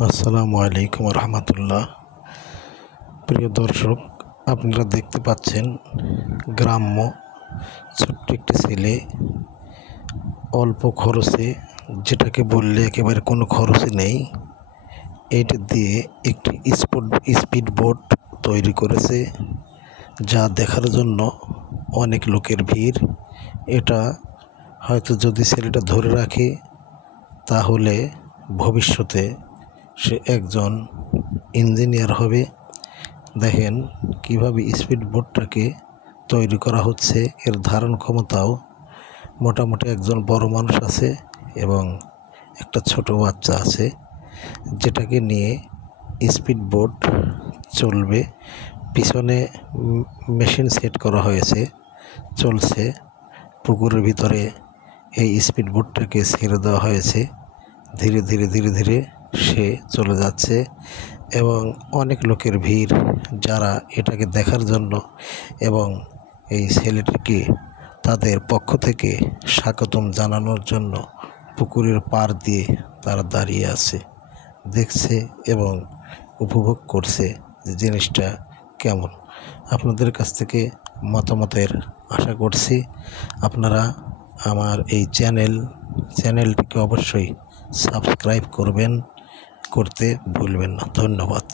আসসালামু আলাইকুম রহমতুল্লাহ। প্রিয় দর্শক, আপনারা দেখতে পাচ্ছেন গ্রাম্য ছোট্ট একটি ছেলে অল্প খরচে, যেটাকে বললে একেবারে কোনো খরচই নেই, এইটা দিয়ে একটি স্পিড বোট তৈরি করেছে, যা দেখার জন্য অনেক লোকের ভিড়। এটা হয়তো যদি ছেলেটা ধরে রাখে তাহলে ভবিষ্যতে সে একজন ইঞ্জিনিয়ার হবে। দেখেন কিভাবে স্পিড বোটটাকে তৈরি করা হচ্ছে। এর ধারণ ক্ষমতাও মোটামুটি একজন বড় মানুষ আছে এবং একটা ছোট বাচ্চা আছে, যেটাকে নিয়ে স্পিড বোট চলবে। পিছনে মেশিন সেট করা হয়েছে, চলছে। পুকুরের ভিতরে এই স্পিড বোটটাকে ছেড়ে দেওয়া হয়েছে। ধীরে ধীরে সে চলে যাচ্ছে এবং অনেক লোকের ভিড়, যারা এটাকে দেখার জন্য এবং এই ছেলেটিকে তাদের পক্ষ থেকে স্বাগতম জানানোর জন্য পুকুরের পাড় দিয়ে তারা দাঁড়িয়ে আছে, দেখছে এবং উপভোগ করছে যে জিনিসটা কেমন। আপনাদের কাছ থেকে মতামতের আশা করছি। আপনারা আমার এই চ্যানেলটিকে অবশ্যই সাবস্ক্রাইব করতে ভুলবেন না। ধন্যবাদ।